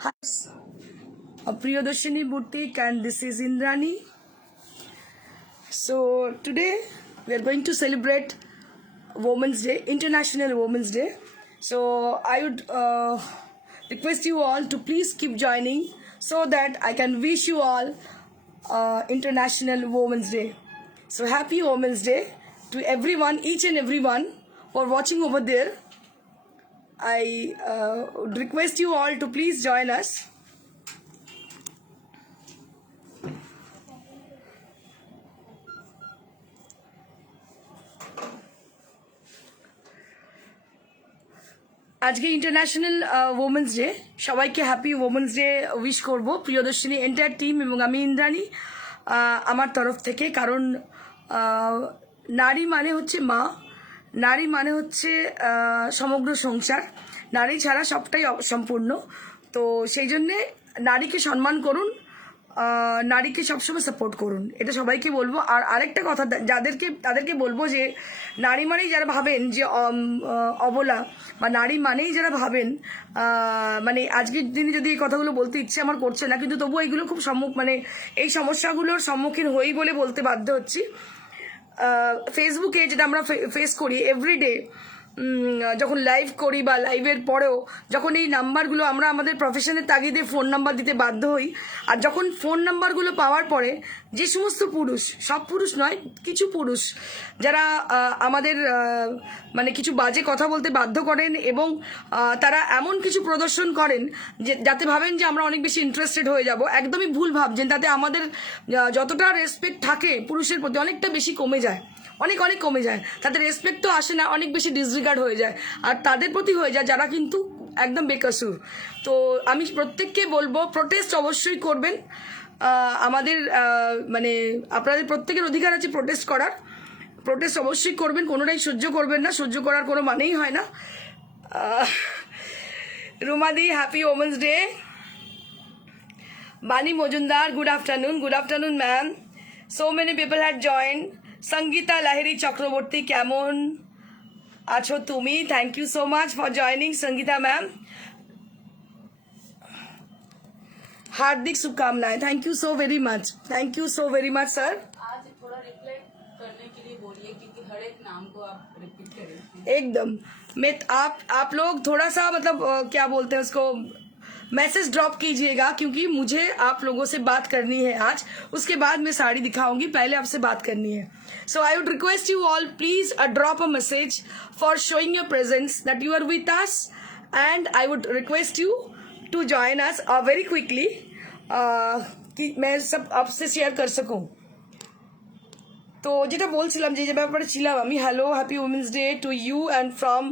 Hi, Priyadarshini Boutique, and this is Indrani. So today we are going to celebrate Women's Day, International Women's Day. So I would request you all to please keep joining so that I can wish you all International Women's Day. So happy Women's Day to everyone, each and everyone who are watching over there. I would request you all to please join us. আজকে international women's day, সবাইকে happy women's day wish করবো Priyadarshini entire team এবং আমি ইন্দ্রাণী আমার তরফ থেকে। কারণ নারী মানে হচ্ছে মা, নারী মানে হচ্ছে সমগ্র সংসার, নারী ছাড়া সবটাই অসম্পূর্ণ। তো সেই জন্যে নারীকে সম্মান করুন, নারীকে সবসময় সাপোর্ট করুন, এটা সবাইকে বলবো। আর আরেকটা কথা তাদেরকে বলবো যে নারী মানেই যারা ভাবেন যে অবলা বা নারী মানেই যারা ভাবেন, মানে আজকের দিনে যদি এই কথাগুলো বলতে ইচ্ছে আমার করছে না, কিন্তু তবুও এইগুলো খুব এই সমস্যাগুলোর সম্মুখীন হই বলে বলতে বাধ্য হচ্ছি। ফেসবুকে যেটা আমরা ফেস করি এভরিডে, যখন লাইভ করি বা লাইভের পরেও যখন এই নাম্বারগুলো আমরা আমাদের প্রফেশনের তাগিদে ফোন নাম্বার দিতে বাধ্য হই, আর যখন ফোন নাম্বারগুলো পাওয়ার পরে যে সমস্ত পুরুষ, সব পুরুষ নয়, কিছু পুরুষ যারা আমাদের মানে কিছু বাজে কথা বলতে বাধ্য করেন এবং তারা এমন কিছু প্রদর্শন করেন যে যাতে ভাবেন যে আমরা অনেক বেশি ইন্টারেস্টেড হয়ে যাব, একদমই ভুল ভাবছেন। তাতে আমাদের যতটা রেসপেক্ট থাকে পুরুষের প্রতি অনেকটা বেশি কমে যায়, অনেক কমে যায়। তাদের রেসপেক্ট তো আসে না, অনেক বেশি ডিসরিগার্ড হয়ে যায়, আর তাদের প্রতি হয়ে যায় যারা কিন্তু একদম বেকসুর। তো আমি প্রত্যেককে বলবো প্রোটেস্ট অবশ্যই করবেন। আমাদের মানে আপনাদের প্রত্যেকের অধিকার আছে প্রোটেস্ট করার, প্রোটেস্ট অবশ্যই করবেন, কোনোটাই সহ্য করবেন না, সহ্য করার কোনো মানেই হয় না। রুমাদি happy women's day. Bani Majumdar good afternoon ma'am. So many people had joined. Sangeeta Lahiri Chakraborty, কেমন আছো তুমি? Thank you so much for joining Sangeeta ma'am. हार्दिक शुभकामनाएं। Thank you so very much, sir. आज थोड़ा रिफ्लेक्ट करने के लिए बोलिए, क्योंकि हर एक नाम को आप रिपीट करें। एकदम मैं आप लोग थोड़ा सा मतलब क्या बोलते हैं उसको, मैसेज ड्रॉप कीजिएगा, क्योंकि मुझे आप लोगों से बात करनी है आज। उसके बाद मैं साड़ी दिखाऊंगी, पहले आपसे बात करनी है। So I would request you all please drop a message for showing your presence that you are with us, and I would request you to join us very quickly, कि मैं सब आपसे शेयर कर सकूं। তো যেটা বলছিলাম যে ব্যাপারে ছিলাম আমি, hello happy women's day to you and from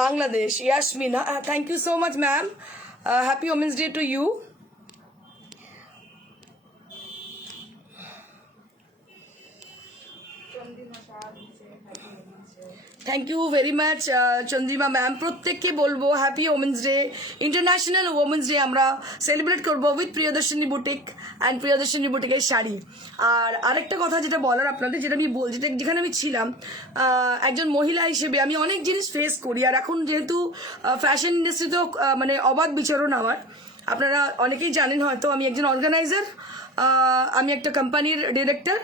Bangladesh Yasmin. Thank you so much ma'am, happy women's day to you. Thank you very much Chandrima ma'am. প্রত্যেককে বলবো happy women's day, international women's day আমরা সেলিব্রেট করবো with Priyadarshini boutique and Priyadarshini বুটিকের শাড়ি। আর আরেকটা কথা যেটা বলার আপনাদের, যেখানে আমি ছিলাম একজন মহিলা হিসেবে আমি অনেক জিনিস ফেস করি। আর এখন যেহেতু ফ্যাশন ইন্ডাস্ট্রিতেও মানে অবাধ বিচরণ আমার, আপনারা অনেকেই জানেন হয়তো, আমি একজন অর্গানাইজার, আমি একটা কোম্পানির ডিরেক্টর,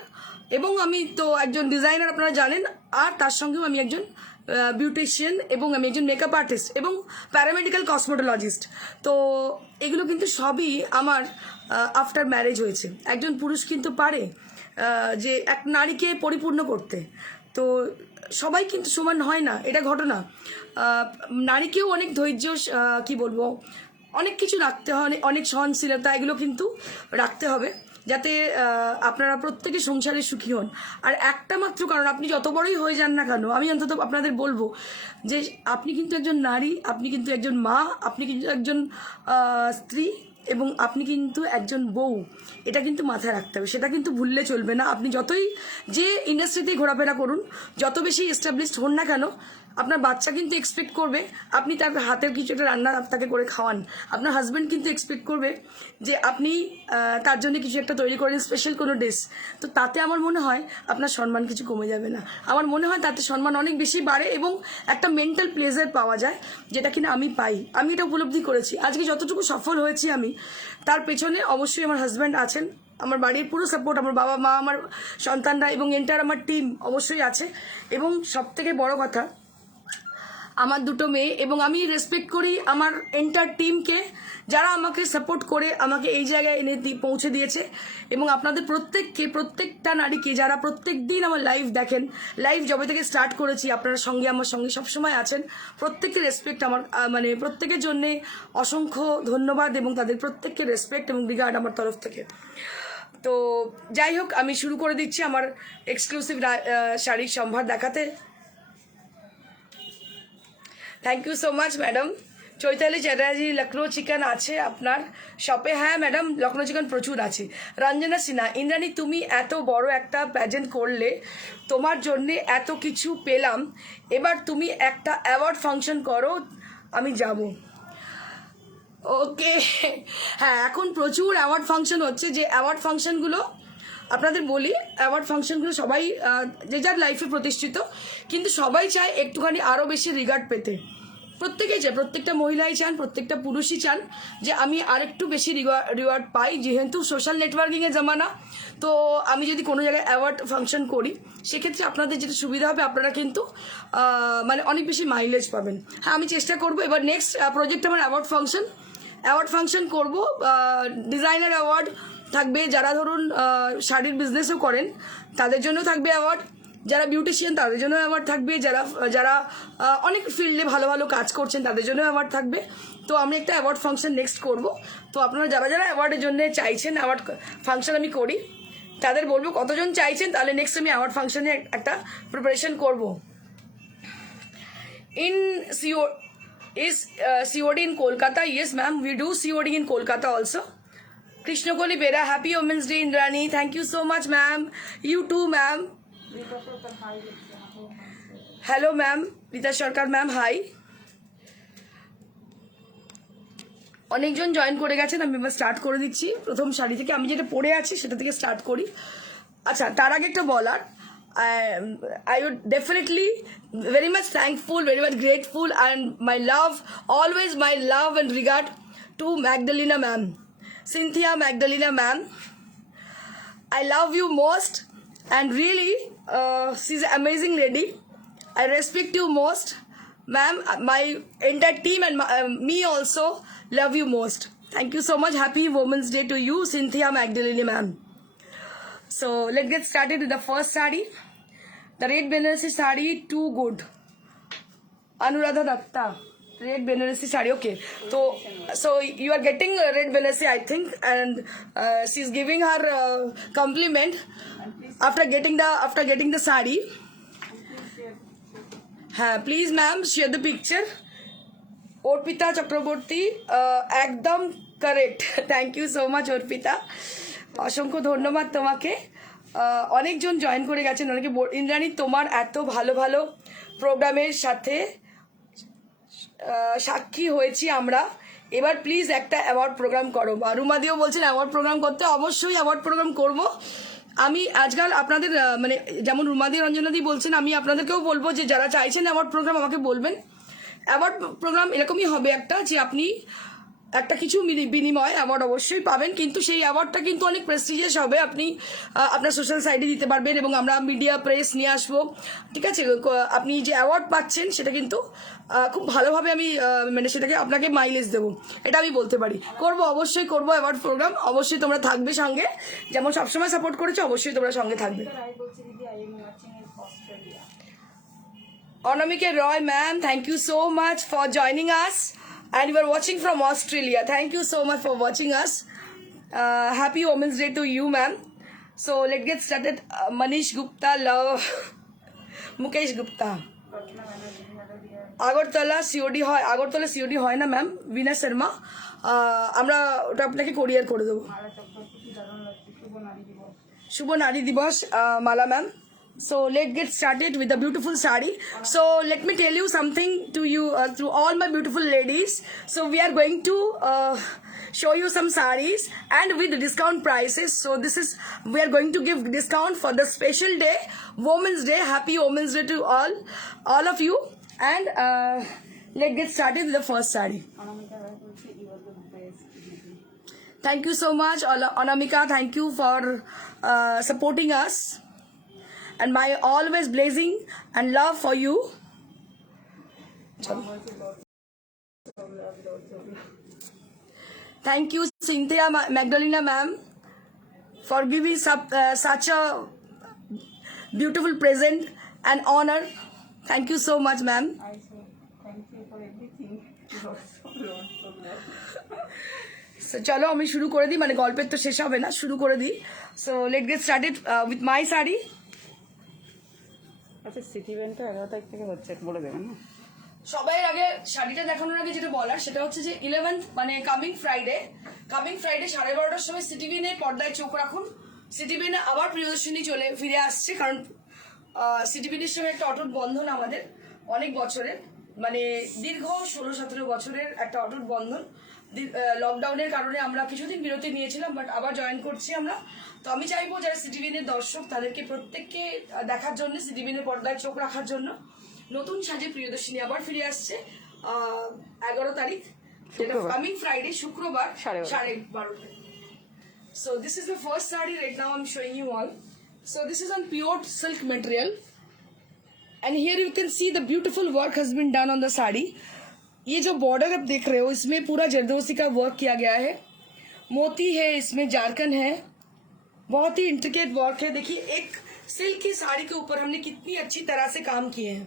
এবং আমি তো একজন ডিজাইনার আপনারা জানেন, আর তার সঙ্গেও আমি একজন বিউটিশিয়ান, এবং আমি একজন মেকআপ আর্টিস্ট এবং প্যারামেডিক্যাল কসমোটোলজিস্ট। তো এগুলো কিন্তু সবই আমার আফটার ম্যারেজ হয়েছে। একজন পুরুষ কিন্তু পারে যে এক নারীকে পরিপূর্ণ করতে, তো সবাই কিন্তু সমান হয় না, এটা ঘটনা। নারীকেও অনেক ধৈর্য, কি বলবো, অনেক কিছু রাখতে হয়, অনেক সহনশীলতা, এগুলো কিন্তু রাখতে হবে, যাতে আপনারা প্রত্যেকে সংসারে সুখী হন। আর একটা মাত্র কারণ, আপনি যত বড়ই হয়ে যান না কেন, আমি অন্তত আপনাদের বলবো যে আপনি কিন্তু একজন নারী, আপনি কিন্তু একজন মা, আপনি কিন্তু একজন স্ত্রী, এবং আপনি কিন্তু একজন বউ। এটা কিন্তু মাথায় রাখতে হবে, সেটা কিন্তু ভুললে চলবে না। আপনি যতই যে ইন্ডাস্ট্রিতেই ঘোরাফেরা করুন, যত বেশি এস্টাবলিশড হন না কেন, আপনার বাচ্চা কিন্তু এক্সপেক্ট করবে আপনি তার হাতের কিছু একটা রান্না তাকে করে খাওয়ান। আপনার হাজব্যান্ড কিন্তু এক্সপেক্ট করবে যে আপনি তার জন্য কিছু একটা তৈরি করেন, স্পেশাল কোনো ডিশ। তো তাতে আমার মনে হয় আপনার সম্মান কিছু কমে যাবে না, আমার মনে হয় তাতে সম্মান অনেক বেশি বাড়ে এবং একটা মেন্টাল প্লেজার পাওয়া যায়, যেটা কিনা আমি পাই। আমি এটা উপলব্ধি করেছি। আজকে যতটুকু সফল হয়েছি আমি, তার পেছনে অবশ্যই আমার হাজব্যান্ড আছেন, আমার বাড়ির পুরো সাপোর্ট, আমার বাবা মা, আমার সন্তানরা এবং এন্টার আমার টিম অবশ্যই আছে। এবং সবথেকে বড় কথা, আমার দুটো মেয়ে, এবং আমি রেসপেক্ট করি আমার এন্টার টিমকে, যারা আমাকে সাপোর্ট করে আমাকে এই জায়গায় এনে পৌঁছে দিয়েছে। এবং আপনাদের প্রত্যেককে, প্রত্যেকটা নারীকে যারা প্রত্যেক দিন আমার লাইভ দেখেন, লাইভ যবে থেকে স্টার্ট করেছি আপনারা সঙ্গে আমার সঙ্গে সবসময় আছেন, প্রত্যেককে রেসপেক্ট আমার মানে প্রত্যেকের জন্যে অসংখ্য ধন্যবাদ এবং তাদের প্রত্যেককে রেসপেক্ট এবং রিগার্ড আমার তরফ থেকে। তো যাই হোক, আমি শুরু করে দিচ্ছি আমার এক্সক্লুসিভ শাড়ির সম্ভার দেখাতে। Thank you so much madam. Chaitali Chatterjee, Lucknow chikan আছে আপনার শপে? হ্যাঁ ম্যাডাম, লখনৌ চিকেন প্রচুর আছে। রঞ্জনা সিনহা, ইন্দ্রাণী তুমি এত বড় একটা প্যাজেন্ট করলে, তোমার জন্যে এত কিছু পেলাম, এবার তুমি একটা অ্যাওয়ার্ড ফাংশন করো, আমি যাব। ওকে, হ্যাঁ এখন প্রচুর অ্যাওয়ার্ড ফাংশন হচ্ছে। যে অ্যাওয়ার্ড ফাংশনগুলো আপনাদের বলি, অ্যাওয়ার্ড ফাংশনগুলো সবাই যে যার লাইফে প্রতিষ্ঠিত, কিন্তু সবাই চায় একটুখানি আরও বেশি রিগার্ড পেতে। প্রত্যেকেই চায়, প্রত্যেকটা মহিলাই চান, প্রত্যেকটা পুরুষই চান যে আমি আরেকটু বেশি রিওয়ার্ড পাই। যেহেতু সোশ্যাল নেটওয়ার্কিংয়ের জামানা, তো আমি যদি কোনো জায়গায় অ্যাওয়ার্ড ফাংশন করি, সেক্ষেত্রে আপনাদের যেটা সুবিধা হবে, আপনারা কিন্তু মানে অনেক বেশি মাইলেজ পাবেন। হ্যাঁ, আমি চেষ্টা করবো। এবার নেক্সট প্রজেক্ট আমার অ্যাওয়ার্ড ফাংশন করব। ডিজাইনার অ্যাওয়ার্ড থাকবে, যারা ধরুন শাড়ির বিজনেসও করেন তাদের জন্য থাকবে অ্যাওয়ার্ড, যারা বিউটিশিয়ান তাদের জন্য অ্যাওয়ার্ড থাকবে, যারা অনেক ফিল্ডে ভালো ভালো কাজ করছেন তাদের জন্য অ্যাওয়ার্ড থাকবে। তো আমি একটা অ্যাওয়ার্ড ফাংশন নেক্সট করব। তো আপনারা যারা যারা অ্যাওয়ার্ডের জন্য চাইছেন, অ্যাওয়ার্ড ফাংশন আমি করি, তাদের বলবো কতজন চাইছেন, তাহলে নেক্সট আমি অ্যাওয়ার্ড ফাংশনে একটা প্রিপারেশন করব। In CO is COD in Kolkata? Yes ma'am, we do COD in Kolkata also. Krishna Koli Bera, happy Women's Day Indrani, thank you so much ma'am. You too ma'am. Hello ma'am, Rita Sarkar ma'am, hi. অনেকজন join করে গেছেন, আমি এবার start করে দিচ্ছি প্রথম শাড়ি থেকে। আমি যেটা পরে আছি সেটা থেকে স্টার্ট করি। আচ্ছা, তার আগে একটা বলার, I would definitely very much thankful, very much grateful, and my love, always my love and regard to Magdalena ma'am, Cynthia Magdalena ma'am. I love you most, and really she's an amazing lady. I respect you most ma'am. My entire team and me also love you most. Thank you so much. Happy Women's Day to you, Cynthia Magdalena ma'am. So let's get started with the first sari. The red Benares sari, too good. Anuradha Datta, red Benares sari. Okay, so you are getting red Benares, I think, and she's giving her compliment after getting the sari. Please ma'am, share the picture. Orpita Chakraborty, ekdom correct. Thank you so much Orpita. অসংখ্য ধন্যবাদ তোমাকে। অনেকজন join করে গেছেন, অনেকে। ইন্দ্রাণী, তোমার এত ভালো ভালো প্রোগ্রামের সাথে সাক্ষী হয়েছি আমরা, এবার প্লিজ একটা অ্যাওয়ার্ড প্রোগ্রাম করো। বা রুমাদিও বলছেন অ্যাওয়ার্ড প্রোগ্রাম করতে, অবশ্যই অ্যাওয়ার্ড প্রোগ্রাম করব। আমি আজকাল আপনাদের মানে যেমন রুমাদি, রঞ্জনাদি বলছেন, আমি আপনাদেরকেও বলবো যে যারা চাইছেন অ্যাওয়ার্ড প্রোগ্রাম আমাকে বলবেন। অ্যাওয়ার্ড প্রোগ্রাম এরকমই হবে একটা, যে আপনি একটা কিছু বিনিময় অ্যাওয়ার্ড অবশ্যই পাবেন, কিন্তু সেই অ্যাওয়ার্ডটা কিন্তু অনেক প্রেস্টিজিয়াস হবে। আপনি আপনার সোশ্যাল সাইটে দিতে পারবেন এবং আমরা মিডিয়া প্রেস নিয়ে আসবো, ঠিক আছে? আপনি যে অ্যাওয়ার্ড পাচ্ছেন সেটা কিন্তু খুব ভালোভাবে আমি মানে সেটাকে আপনাকে মাইলেজ দেবো, এটা আমি বলতে পারি। অবশ্যই করবো অ্যাওয়ার্ড প্রোগ্রাম, অবশ্যই তোমরা থাকবে সঙ্গে, যেমন সবসময় সাপোর্ট করেছো, অবশ্যই তোমরা সঙ্গে থাকবে। Anamika Roy ma'am, thank you so much for joining us, and you are watching from Australia. Thank you so much for watching us. Happy Women's Day to you ma'am. So let's get started. Manish Gupta, love. Mukesh Gupta. Agartala COD হয়, Agartala COD হয় না ma'am. বিনা শর্মা, আমরা ওটা আপনাকে কোরিয়ার করে দেবো। শুভ নারী দিবস মালা ma'am, So let's get started with the beautiful sari. So let me tell you something to you, to all my beautiful ladies. So we are going to show you some saris and with discount prices. So this is, we are going to give discount for the special day, Women's Day. Happy Women's Day to all of you. And let's get started with the first sari. Thank you so much, Anamika. Thank you for supporting us. And my always blessing and love for you. Thank you, Cynthia Magdalena ma'am, for giving such a beautiful present and honor. Thank you so much, ma'am. I say thank you for everything. So চলো আমি শুরু করে দিই, মানে গল্পের তো শেষ হবে না, শুরু করে দিই। So late get started with my sari. আচ্ছা, সিটি ইভেন্ট তো 11 তারিখ থেকে হচ্ছে, বলে দেবেন না? সবাই আগে শাড়িটা দেখানোর আগে যেটা বলার সেটা হচ্ছে যে 11th মানে কামিং ফ্রাইডে 12:30টার সময় সিটিভিনের পর্দায় চোখ রাখুন। সিটিভিনে আবার প্রিয়দর্শিনী ফিরে আসছে, কারণ সিটিভিনের সঙ্গে একটা অটুট বন্ধন আমাদের অনেক বছরের, মানে দীর্ঘ 16-17 বছরের একটা অটুট বন্ধন। লকডাউনের কারণে আমরা কিছুদিন বিরতি নিয়েছিলাম, বাট আবার জয়েন করছি আমরা। তো আমি চাইবো যারা সিটিভিনের দর্শক তাদেরকে প্রত্যেককে দেখার জন্য, সিটিভিনের পর্দায় চোখ রাখার জন্য। নতুন সাজে প্রিয়দর্শিনী আবার ফিরে আসছে 11 তারিখ, যেটা কামিং ফ্রাইডে, শুক্রবার 12:30। So this is the first saree right now I'm showing you all. So this is on pure silk material, and here you can see the beautiful work has been done on the saree. ये जो border आप देख रहे हो इसमें पूरा जरदोसी का work किया गया है, मोती है, इसमें जारकन है, बहुत ही इंट्रिकेट वर्क है। देखिए एक सिल्क की साड़ी के ऊपर हमने कितनी अच्छी तरह से काम किए हैं।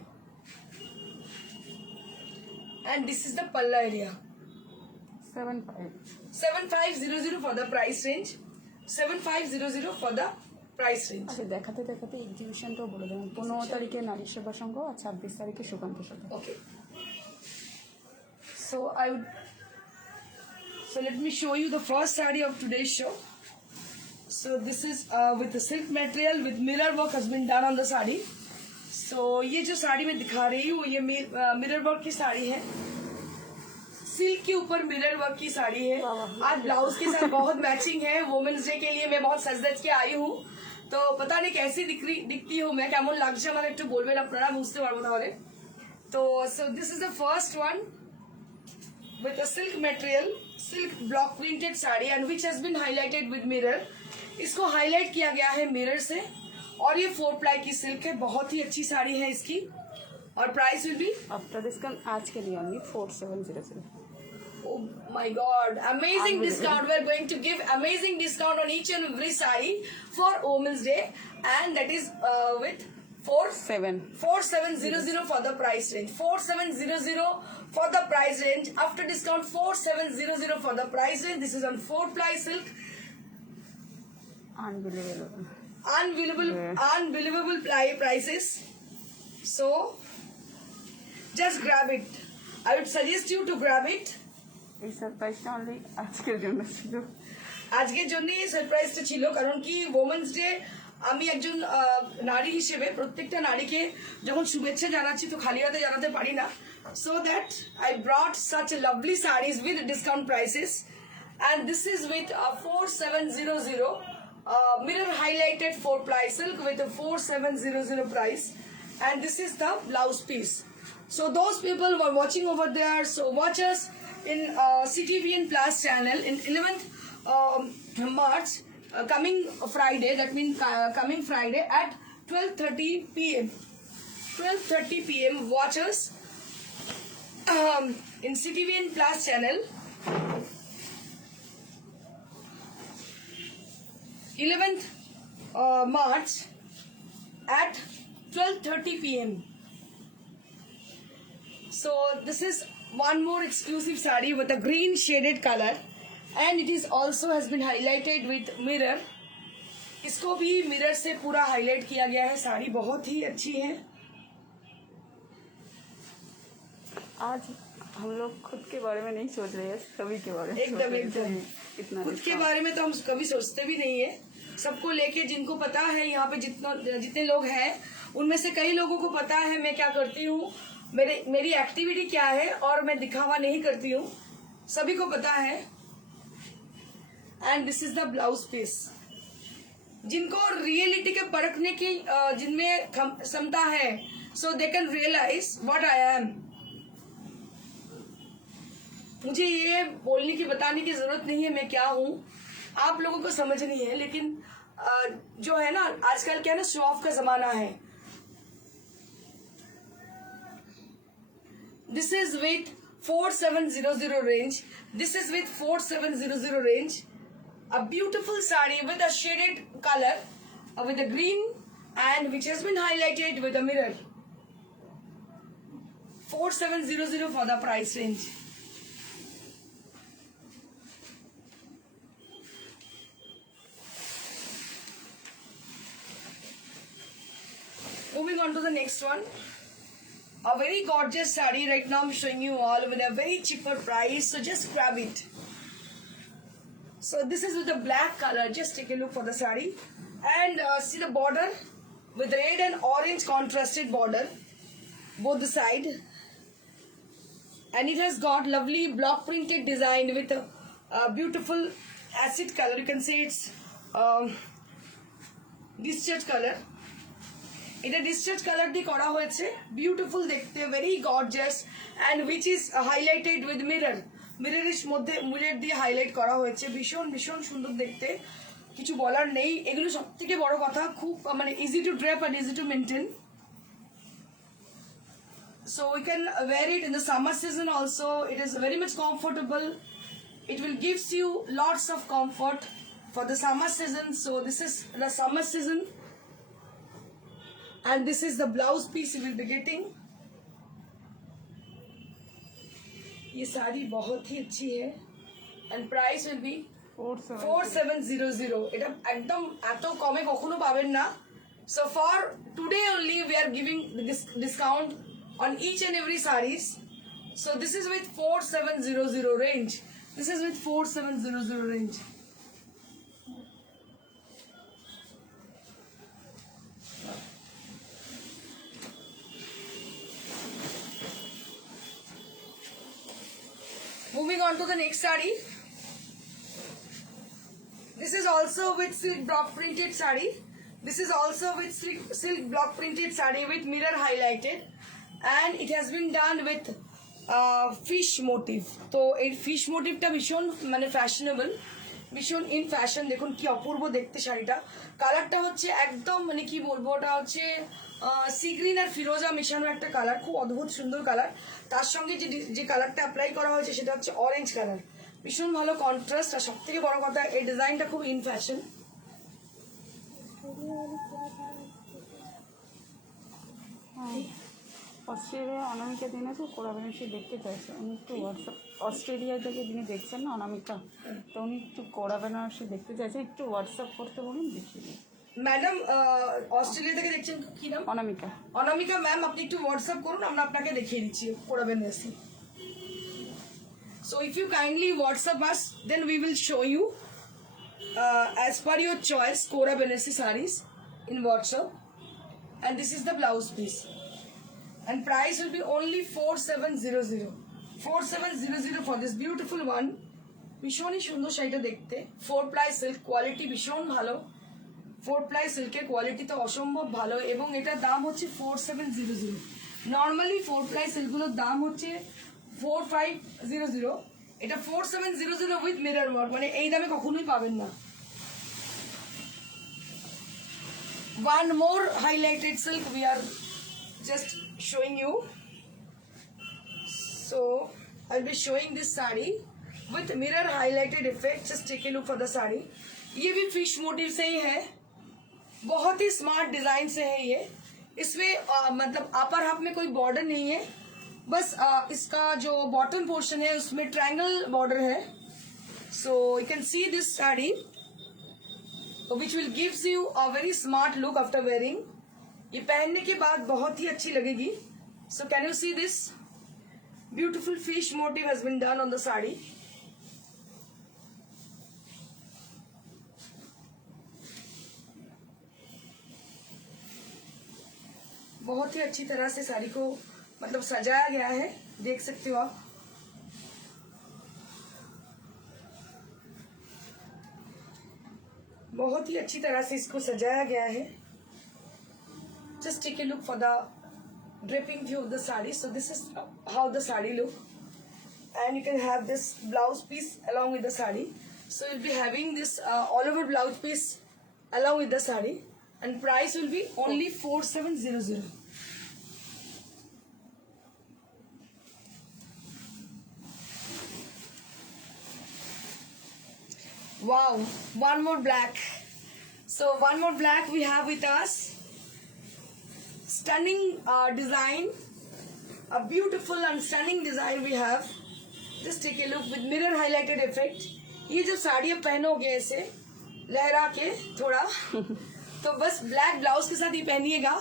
एंड दिस इज द पल्ला area. 7500 for the price range, 7500 for the price range। আচ্ছা, দেখাতে দেখাতে এক্সিবিশনটাও বলে দেবেন। 15 তারিখে নারী সেবা সংঘ আর 26 তারিখে সুকান্ত সভা। ওকে, so let me show you the first saree of today's show. So this is with the silk material with mirror work has been done on the saree. So ये जो साड़ी मैं दिखा रही हूँ ये मिरर वर्क की साड़ी है, सिल्क के ऊपर मिरर वर्क की साड़ी है। आज ब्लाउज के साथ बहुत मैचिंग है। वुमेन्स डे के लिए मैं बहुत सज के आई हूँ, तो पता नहीं कैसी दिखती हूँ मैं, কেমন লাগছে আমার একটু বলবেন আপনারা, বুঝতে পারবো তাহলে। তো so this is the first one with a silk material, silk block printed sari and which has been highlighted with mirror। इसको हाईलाइट किया गया है मिरर से, और ये 4 प्लाई की सिल्क है, बहुत ही अच्छी साड़ी है इसकी। और price will be after discount आज के लिए only 4700। Oh my God! Amazing discount. We're going to give amazing discount on each and every saree for Women's Day, and that is with 4700 for the price range. 4700 for the price range. After discount 4700 for the price range. This is on 4 ply silk. Unbelievable prices. So just grab it. I would suggest you to grab it. এই সারপ্রাইজটা only আজকের জন্য ছিল, আজকের জন্য এই সারপ্রাইজটা ছিল, কারণ কি ওমেন্স ডে আমি একজন নারী হিসেবে প্রত্যেকটা নারীকে যখন শুভেচ্ছা জানাচ্ছি তো খালি হাতে জানাতে পারি না। So that I brought such lovely series with discount prices, and this is with 4700 mirror highlighted 4 ply silk with a 4700 price, and this is the blouse piece. So those people who are watching over there, so watch us in CTVN Plus channel in 11th March, coming Friday, that means coming Friday at 12:30 p.m. 12:30 p.m. watch us in CTVN Plus channel, 11th March at 12:30 p.m. So this is one more exclusive saree with a green shaded color, and it is also has been highlighted with mirror। इसको भी mirror से पूरा highlight किया गया है। साड़ी बहुत ही अच्छी है। आज हम लोग खुद के बारे में नहीं सोच रहे हैं, सभी के बारे में एकदम इतना खुद के बारे में तो हम कभी सोचते भी नहीं है, सबको लेके, जिनको पता है यहाँ पे जितने लोग हैं उनमें से कई लोगों को पता है मैं क्या करती हूँ, मेरी एक्टिविटी क्या है, और मैं दिखावा नहीं करती हूँ, सभी को पता है। And this is the blouse piece. जिनको रियलिटी के परखने की जिनमें क्षमता है, so they can realise what I am. मुझे ये बोलने की बताने की जरूरत नहीं है मैं क्या हूँ, आप लोगों को समझनी है। लेकिन जो है ना आजकल क्या है ना, शो ऑफ का जमाना है। This is with 4700 range, this is with 4700 range, a beautiful saree with a shaded color with a green and which has been highlighted with a mirror. 4700 for the price range. Moving on to the next one, a very gorgeous saree. Right now I'm showing you all with a very cheaper price, so just grab it. So this is with a black color. Just take a look for the saree and see the border with red and orange contrasted border both the side, and it has got lovely block printed design with a beautiful acid color. You can see it's discharge color. এটা discharge colour দিয়ে করা হয়েছে, beautiful দেখতে, very gorgeous, and which is highlighted with mirror. মিররের মধ্যে mirror দিয়ে highlight করা হয়েছে, ভীষণ ভীষণ সুন্দর দেখতে, কিছু বলার নেই। এগুলো সব থেকে বড় কথা, খুব মানে easy to drape and easy to maintain. So we can wear it in the summer season also. It is very much comfortable. It will gives you lots of comfort for the summer season. So this is the summer season. And this is the blouse piece you will be getting. ये साड़ी बहुत ही अच्छी है and price will be 4700. এটা একদম এত কমে কখনো পাবেন না। So for today only we are giving this discount on each and every sarees. So this is with 4700 range. This is with 4700 range. Moving on to the next saree. This is also with silk block printed saree. This is also with silk block printed saree with mirror highlighted, and it has been done with fish motif. তো এই fish motifটা ভীষণ মানে fashionable, ভীষণ in fashion. দেখুন কি অপূর্ব দেখতে শাড়িটা। কালারটা হচ্ছে একদম মানে কি বলবো, ওটা হচ্ছে সি গ্রিন আর ফিরোজা মেশানো একটা কালার, খুব অদ্ভুত সুন্দর কালার। তার সঙ্গে যে কালারটা অ্যাপ্লাই করা হয়েছে সেটা হচ্ছে অরেঞ্জ কালার, ভীষণ ভালো কন্ট্রাস্ট। আর সব থেকে বড় কথা এই ডিজাইনটা খুব ইন ফ্যাশন। অস্ট্রেলিয়া অনামিকা দিন আছে কোরাবেন, সে দেখতে চাইছে। উনি একটু হোয়াটসঅ্যাপ, অস্ট্রেলিয়া থেকে যিনি দেখছেন না অনামিকা, তো উনি একটু কড়া বেনারসি দেখতে চাইছে, একটু হোয়াটসঅ্যাপ করতে বলুন, দেখিয়ে দিন। ম্যাডাম অস্ট্রেলিয়া থেকে দেখছেন, কি নাম? অনামিকা। অনামিকা ম্যাম, আপনি একটু হোয়াটসঅ্যাপ করুন, আমরা আপনাকে দেখিয়ে দিচ্ছি কোরাবেন Banarasi. So if you kindly WhatsApp us, then we will show you as per your choice Kora Benesi sarees in WhatsApp. And this is the blouse piece. And price will be only 4700. 4700 for this beautiful one. ভীষণই সুন্দর শাড়িটা দেখতে। 4-ply silk quality ভীষণ ভালো। 4-ply সিল্কের quality তো অসম্ভব ভালো, এবং এটার দাম হচ্ছে 4700। নর্মালি 4-ply সিল্কগুলোর দাম হচ্ছে 4500, এটা 4700 উইথ মিরর ওয়ার্ক, মানে এই দামে কখনোই পাবেন না। One more highlighted silk we are just showing you. So I'll be showing this saree with mirror highlighted effect. Just take a look for the saree. ये भी फिश मोटिव से ही है, बहुत ही स्मार्ट डिजाइन से है ये। इसमें मतलब अपर हाफ में कोई बॉर्डर नहीं है, बस इसका जो बॉटम पोर्शन है उसमें ट्रायंगल बॉर्डर है। So you can see this sari which will gives you a very smart look after wearing. ये पहनने के बाद बहुत ही अच्छी लगेगी। So can you see this beautiful fish motif has been done on the sari. बहुत ही अच्छी तरह से साड़ी को मतलब सजाया गया है, देख सकते हो आप। बहुत ही अच्छी तरह से इसको सजाया गया है। Just take a look for the draping view of the sari. So this is how the sari look, and you can have this blouse piece along with the sari. So you'll be having this all over blouse piece along with the sari, and price will be only 4700. Wow, one more black. So one more black we have with us. Stunning design, a beautiful and stunning design we have. Just take a look with mirror highlighted effect. ये जब साड़ी आप पहनोगे ऐसे लहरा के थोड़ा तो बस black blouse के साथ ये पहनिएगा,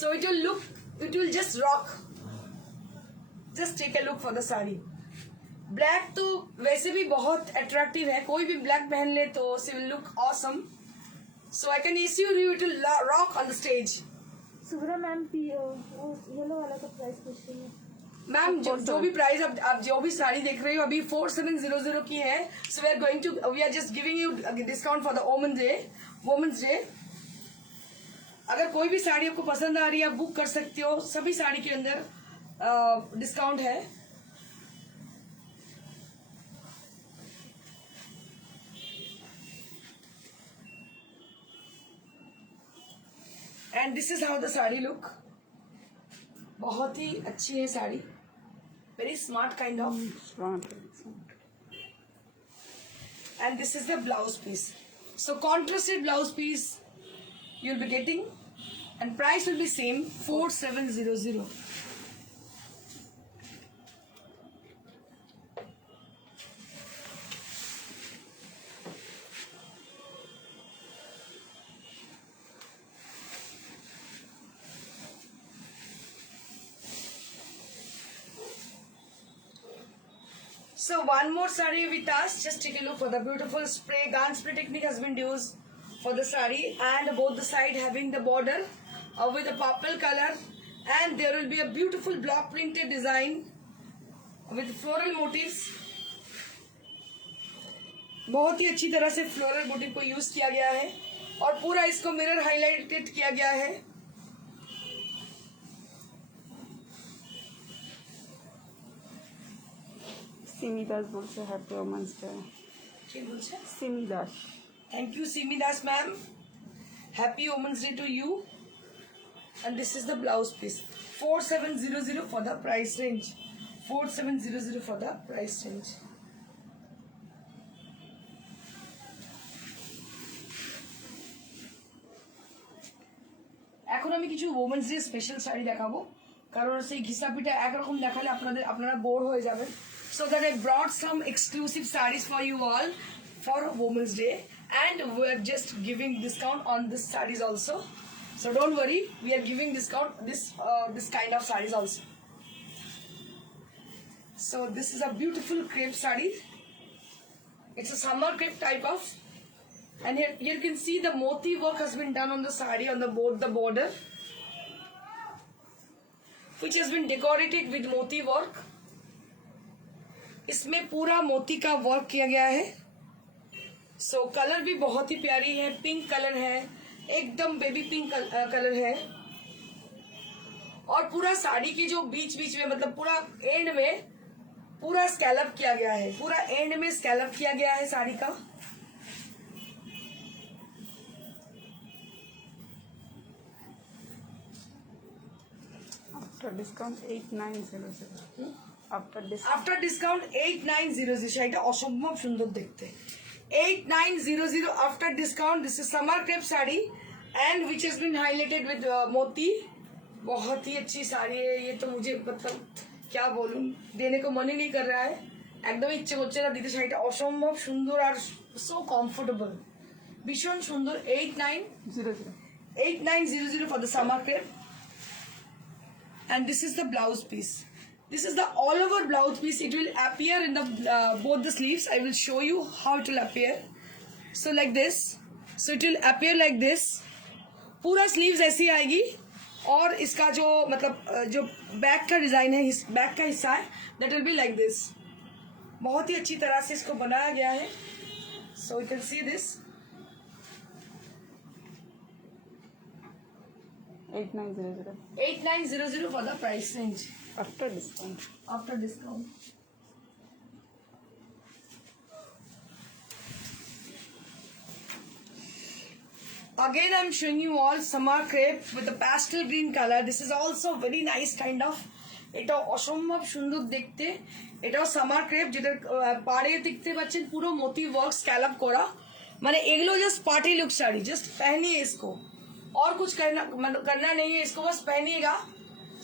so it will look, it will just rock. Just take a look for the sari. Black तो वैसे भी बहुत अट्रैक्टिव है, कोई भी ब्लैक पहन ले तो she will look awesome. So I can assure you it will rock on the stage. Subra ma'am वो येलो वाला का प्राइस पूछ रही है। मैम जो भी प्राइस आप जो भी साड़ी देख रही हो अभी 4700 की है। So we are just giving you discount for the women's day. अगर कोई भी साड़ी आपको पसंद आ रही है आप बुक कर सकते हो, सभी साड़ी के अंदर डिस्काउंट है। And this is how the sari look. बहुत ही अच्छी है sari, very smart kind of. And this is the blouse piece. So contrasted blouse piece you will be getting and price will be same 4700। So one more saree with us. Just take a look for the beautiful spray. Gun spray technique has been used for the saree, and both the side having the border with a purple color, and there will be a beautiful block printed design with floral motifs. बहुत ही अच्छी तरह से floral motive को use किया गया है और पूरा इसको मिरर हाईलाइटेड किया गया है। সিমি দাস বলছে হ্যাপি ওমেন্স ডে। কি বলছে? Simi Das. Thank you, Simi Das ma'am. Happy Women's Day to you. And this is the blouse piece. 4700 for the price range. 4700 for the price range. এখন আমি কিছু ওমেন্স ডে স্পেশাল শাড়ি দেখাবো, কারণ সেই ঘিসাপিটা একরকম দেখালে আপনারা বোর হয়ে যাবেন। So that I brought some exclusive sarees for you all for Women's Day, and we are just giving discount on this sarees also. So don't worry, we are giving discount this kind of sarees also. So this is a beautiful crepe saree. It's a summer crepe type of, and here you can see the moti work has been done on the saree on both the border, which has been decorated with moti work. इसमें पूरा मोती का work किया गया है। सो colour भी बहुत ही प्यारी है, पिंक कलर है, एकदम बेबी पिंक कलर है। और पूरा साड़ी के जो बीच बीच में मतलब पूरा एंड में पूरा स्कैलप किया गया है, पूरा एंड में स्कैलप किया गया है साड़ी का। After discount 8900। After discount 8900। শাড়িটা অসম্ভব সুন্দর দেখতে। 8900 after discount. This is summer crepe sari and which has been highlighted with मोती। बहुत ही अच्छी साड़ी है ये, तो मुझे मतलब क्या बोलूं, देने को मन ही नहीं कर रहा है, একদম ইচ্ছে করছে না দিতে। শাড়িটা অসম্ভব সুন্দর আর সো কমফোর্টেবল, ভীষণ সুন্দর। 8900 for the summer crepe. And this is the blouse piece. This is the all over blouse piece. It will appear in the both the sleeves. I will show you how it will appear. So like this. So it will appear like this. पूरा sleeves ऐसी आएगी और इसका जो मतलब जो back का design है, बैक का हिस्सा है, that will be like this. बहुत ही अच्छी तरह से इसको बनाया गया है। So you can see this 8900 8900 for the price range after discount. after discount. Again, I'm showing you all summer crepe with a pastel green color. This is also very nice kind of. এটা অসম্ভব সুন্দর দেখতে। এটাও summer crepe, যেটা পাড়ে দেখতে পাচ্ছেন পুরো মোতি ওয়ার্ক স্ক্যালপ করা। মানে এগুলো just party look sari, just पहनिए इसको और कुछ करना नहीं है, इसको बस पहनिएगा।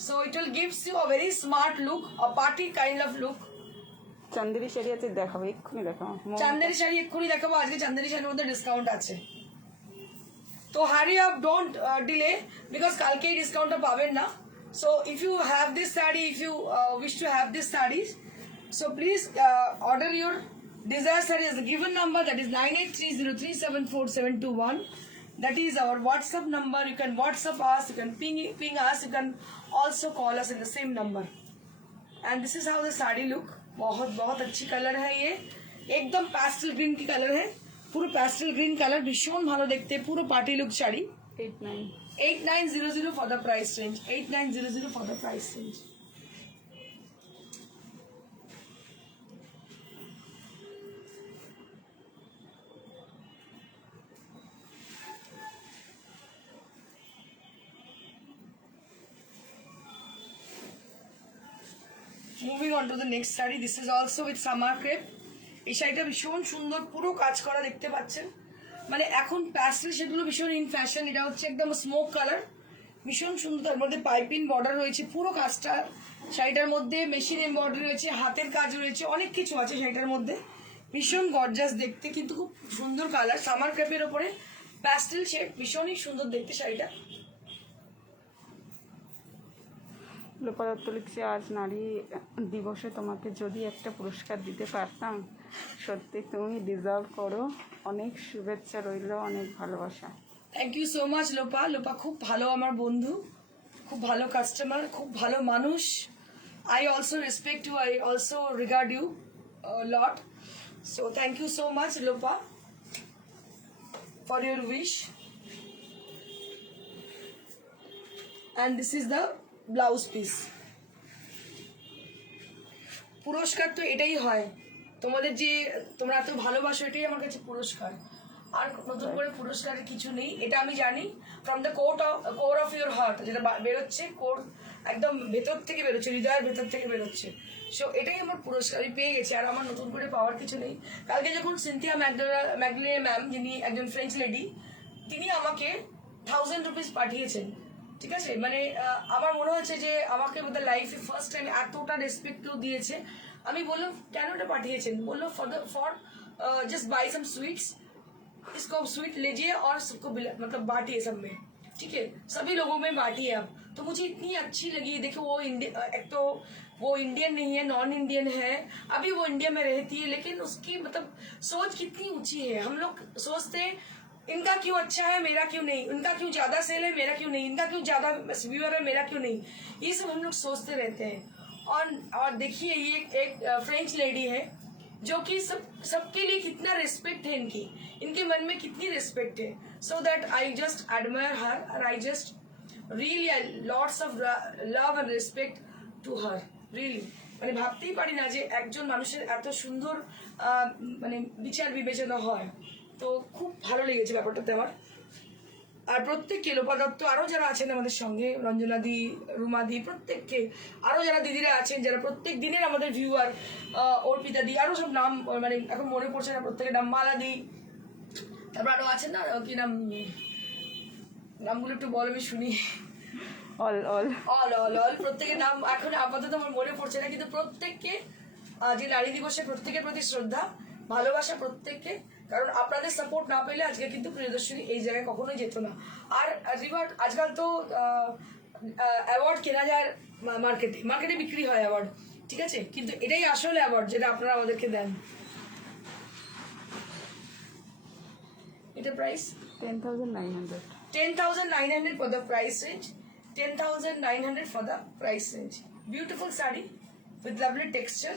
So it will gives you a very smart look, a party kind of look. Chanderi sari আছে, দেখাবো এক্ষুনি, দেখাবো। চান্দেরি শাড়ি এক্ষুনি দেখাবো। আজকে চান্দেরি শাড়ির মধ্যে ডিসকাউন্ট আছে, তো hurry up, don't delay, because কালকেই ডিসকাউন্টটা পাবেন না। So if you have this saree, if you wish to have this sarees, so please order your desired saree as the given number, that is 9830374721. That is our WhatsApp number. You can WhatsApp us, you can ping us, you can also call us in the same number. And this is how the saree look. बहुत बहुत अच्छी colour है ये, एकदम pastel green की colour है, পুরো pastel green colour, भीषण ভালো দেখতে, পুরো party look sari. 8900 for the price range, 8900 for the price range. Moving on to the next saree, this is also with summer crepe. এই শাড়িটা ভীষণ সুন্দর, পুরো কাজ করা দেখতে পাচ্ছেন। মানে এখন প্যাস্টেল সেগুলো ভীষণ ইন ফ্যাশন। এটা হচ্ছে একদম স্মোক কালার, ভীষণ সুন্দর। তার মধ্যে পাইপিং বর্ডার রয়েছে, পুরো কাজটা শাড়িটার মধ্যে মেশিন এমব্রয়ডারি রয়েছে, হাতের কাজ রয়েছে, অনেক কিছু আছে শাড়িটার মধ্যে। ভীষণ গর্জাস দেখতে, কিন্তু খুব সুন্দর কালার। সামার ক্রেপের ওপরে প্যাস্টেল শেড, ভীষণই সুন্দর দেখতে শাড়িটা। লোপা দত্ত লিখছে, আজ নারী দিবসে তোমাকে যদি একটা পুরস্কার দিতে পারতাম, সত্যি তুমি ডিজার্ভ করো। অনেক শুভেচ্ছা রইল, অনেক ভালোবাসা। Thank you so much Lopa. Lopa খুব ভালো আমার বন্ধু, খুব ভালো কাস্টমার, খুব ভালো মানুষ। I also respect you, I also regard you lot. So thank you so much Lopa for your wish. And this is the blouse piece. পুরস্কার তো এটাই হয়, তোমাদের যে তোমরা এত ভালোবাসো, এটাই আমার কাছে পুরস্কার। আর নতুন করে পুরস্কারের কিছু নেই, এটা আমি জানি। From the core of your heart, যেটা বেরোচ্ছে, কোর একদম ভেতর থেকে বেরোচ্ছে, হৃদয়ের ভেতর থেকে বেরোচ্ছে। সো এটাই আমার পুরস্কার, আমি পেয়ে গেছি, আর আমার নতুন করে পাওয়ার কিছু নেই। কালকে যখন সিনথিয়া ম্যাগলিনে ম্যাম, যিনি একজন ফ্রেঞ্চ লেডি, তিনি আমাকে 1000 রুপিস পাঠিয়েছেন, ঠিক আছে। মানে আমার মনে হচ্ছে যে আমাকে বোধহয় লাইফে ফার্স্ট টাইম এতটা রেসপেক্ট কেউ দিয়েছে। আমি বললাম কেন এটা পাঠিয়েছেন, বললো for just buy some sweets, इसको स्वीट लीजिए और सबको मतलब बांटिए सब में, ठीक है, सभी लोगों में बांटिए आप। तो मुझे इतनी अच्छी लगी। देखो वो एक तो वो इंडियन नहीं है, नॉन इंडियन है, अभी वो इंडिया में रहती है, लेकिन उसकी मतलब सोच कितनी ऊंची है। हम लोग सोचते हैं इनका क्यों अच्छा है, मेरा क्यों नहीं, इनका क्यों ज्यादा सेल है, मेरा क्यों नहीं, इनका क्यों ज्यादा व्यूअर है, मेरा क्यों नहीं, ये सब हम लोग सोचते रहते हैं। और देखिए ये एक फ्रेंच लेडी है जो कि सबके लिए कितना रिस्पेक्ट है, इनके मन में कितनी रिस्पेक्ट है। So that I just admire her, और I just really lots of love and respect to her, really. মানে ভাবতেই পারি না যে একজন মানুষের এত সুন্দর মানে বিচার বিবেচনা হয়। তো খুব ভালো লেগেছে ব্যাপারটাতে আমার। আর প্রত্যেককে, লোপা দত্ত, আরো যারা আছেন আমাদের সঙ্গে, রঞ্জনাদি, রুমাদি, প্রত্যেককে, আরো যারা দিদিরা আছেন যারা প্রত্যেক দিনের আমাদের ভিউয়ার, অর্পিতা দি, আরো সব নাম মানে এখন মনে পড়ছে না প্রত্যেকের নাম, মালাদি, তারপর আরো আছেন না, কি নাম, নামগুলো একটু বল, আমি শুনি। All all all all all প্রত্যেকের নাম এখন আপাতত আমার মনে পড়ছে না, কিন্তু প্রত্যেককে যে নারী দিবসে প্রত্যেকের প্রতি শ্রদ্ধা, ভালোবাসা প্রত্যেককে। কারণ আপনাদের সাপোর্ট না পেলে আজকে কিন্তু প্রিয়দর্শিনী এই জায়গায় কখনোই যেত না। আর রিওয়ার্ড, আজকাল তো অ্যাওয়ার্ড কেনা যায় মার্কেটে বিক্রি হয় অ্যাওয়ার্ড, ঠিক আছে, কিন্তু এটাই আসল অ্যাওয়ার্ড যেটা আপনারা আমাদেরকে দেন। এটা price 10,900 10,900 for the price range, 10,900 for the price range. Beautiful sari with lovely texture.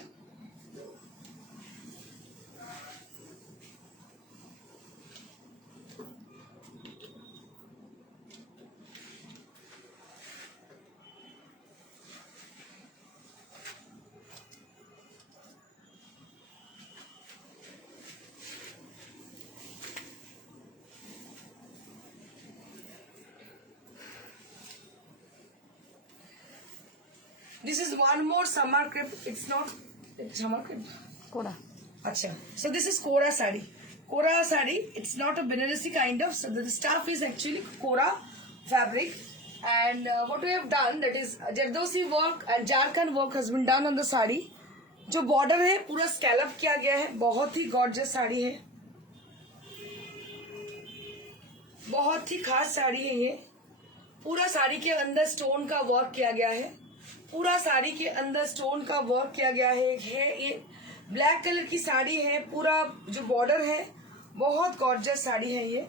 This is one more summer crepe. It's not summer crepe. কোরা Acha. So this is Kora sari. Kora sari. It's not a Banarasi kind of. So the stuff is actually Kora fabric. And what we have done, that is Jardosi work and Jharkhand work has been done on the sari. जो border है पूरा scallop किया गया है. बहुत ही gorgeous sari है. बहुत ही खास साड़ी है ये. पूरा साड़ी के अंदर स्टोन का वर्क किया गया है. पूरा साड़ी के अंदर स्टोन का वर्क किया गया है. ये ब्लैक कलर की साड़ी है. पूरा जो बॉर्डर है बहुत गॉर्जियस साड़ी है ये.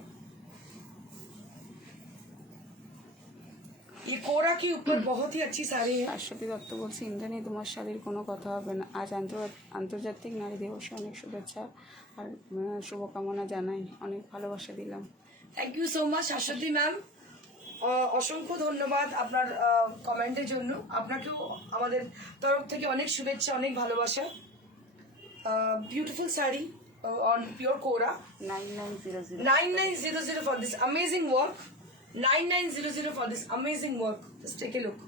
ये कोरा के ऊपर बहुत ही अच्छी साड़ी है. শাশ্বতী দত্ত বলছি, ইন্দ্রাণী তোমার শাড়ির কোনো কথা হবে না। আজ আন্তর্জাতিক নারী দিবসে অনেক শুভেচ্ছা আর শুভকামনা জানাই, অনেক ভালোবাসা দিলাম। Thank you so much Shashwati ma'am, অসংখ্য ধন্যবাদ আপনার কমেন্টের জন্য. আপনাকেও আমাদের তরফ থেকে অনেক শুভেচ্ছা, অনেক ভালোবাসা. বিউটিফুল শাড়ি অন পিওর কোরা. 9900 9900 for this amazing work. 9900 for this amazing work. Just take a look.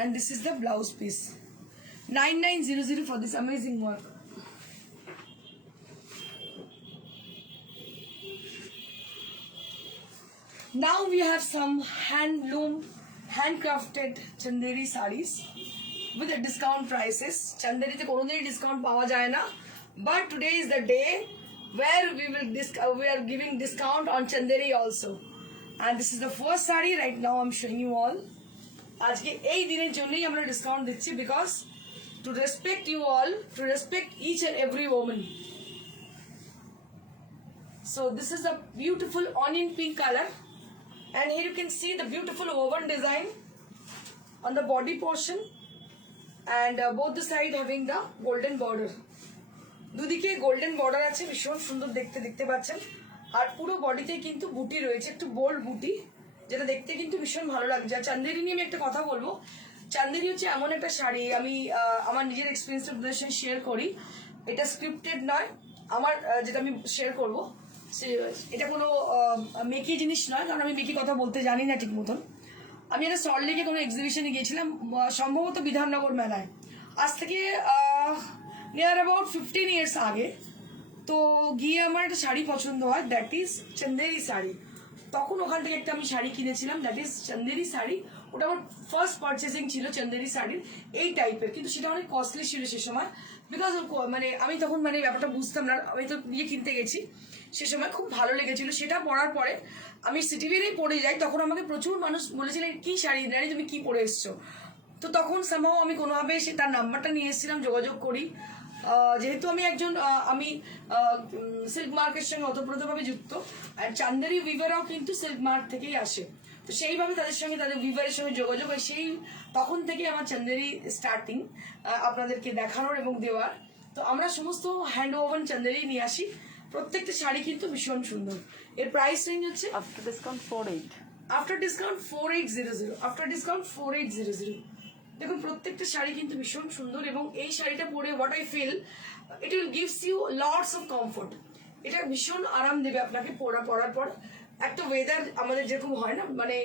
And this is the blouse piece. 9900 for this amazing work. Now we have some handloom, handcrafted Chanderi sarees with the discount prices. Chanderi te kono din discount pawa jay na, but today is the day where we are giving discount on Chanderi also. And this is the first saree right now I'm showing you all. আজকে এই দিনের জন্যই আমরা discount দিচ্ছি, because to respect you all, to respect each and every women. So this is a beautiful onion pink color, and here you can see the beautiful woven design on the body portion, and both the side having the golden border. দুদিকে golden border আছে, ভীষণ সুন্দর দেখতে পাচ্ছেন. আর পুরো বডিতে কিন্তু বুটি রয়েছে, একটু বোল্ড বুটি, যেটা দেখতে কিন্তু ভীষণ ভালো লাগছে. আর চান্দেরি নিয়ে আমি একটা কথা বলবো. চান্দেরি হচ্ছে এমন একটা শাড়ি, আমি আমার নিজের এক্সপিরিয়েন্সটা আপনাদের সাথে শেয়ার করি. এটা স্ক্রিপ্টেড নয়, আমার যেটা আমি শেয়ার করবো এটা কোনো মেকি জিনিস নয়, কারণ আমি মেকি কথা বলতে জানি না ঠিক মতন. আমি একটা সল্টলেকে কোনো এক্সিবিশনে গিয়েছিলাম, সম্ভবত বিধাননগর মেলায়, আজ থেকে নিয়ার অ্যাবাউট 15 ইয়ার্স আগে. তো গিয়ে আমার একটা শাড়ি পছন্দ হয়, দ্যাট ইজ চন্দেরি শাড়ি. তখন ওখান থেকে একটা আমি শাড়ি কিনেছিলাম, দ্যাট ইজ চন্দেরি শাড়ি. ওটা আমার ফার্স্ট পারচেসিং ছিল চন্দেরি শাড়ির এই টাইপের, কিন্তু সেটা অনেক কস্টলি ছিল সে সময়, বিকজ মানে আমি তখন মানে ব্যাপারটা বুঝতাম না. আমি তো গিয়ে কিনতে গেছি, সে সময় খুব ভালো লেগেছিল. সেটা পরার পরে আমি সিটিভিরেই পরে যাই, তখন আমাকে প্রচুর মানুষ বলেছিলেন কি শাড়ি ইন্দ্রাণী তুমি কি পরে এসছো. তো তখন সামহাও আমি কোনোভাবে সে তার নাম্বারটা নিয়ে এসেছিলাম, যোগাযোগ করি. যেহেতু আমি একজন আমি সিল্ক মার্কের সঙ্গে ওতপ্রোতভাবে যুক্ত, আর চান্দেরি উইভাররাও কিন্তু সিল্ক মার্ক থেকেই আসে. তো সেইভাবে তাদের সঙ্গে তাদের উইভারের সঙ্গে যোগাযোগ হয়. সেই তখন থেকে আমার চান্দেরি স্টার্টিং আপনাদেরকে দেখানোর এবং দেওয়ার. তো আমরা সমস্ত হ্যান্ড ওভেন চান্দেরি নিয়ে আসি. প্রত্যেকটা শাড়ি কিন্তু ভীষণ সুন্দর. এর প্রাইস রেঞ্জ হচ্ছে after discount 48, after discount 4800, after discount 4800. দেখুন প্রত্যেকটা শাড়ি কিন্তু ভীষণ সুন্দর, এবং এই শাড়িটা পরে what I feel, it will gives you lots of comfort. এটা ভীষণ আরাম দেবে আপনাকে পরার পর. একটা ওয়েদার আমাদের যেরকম হয় না, মানে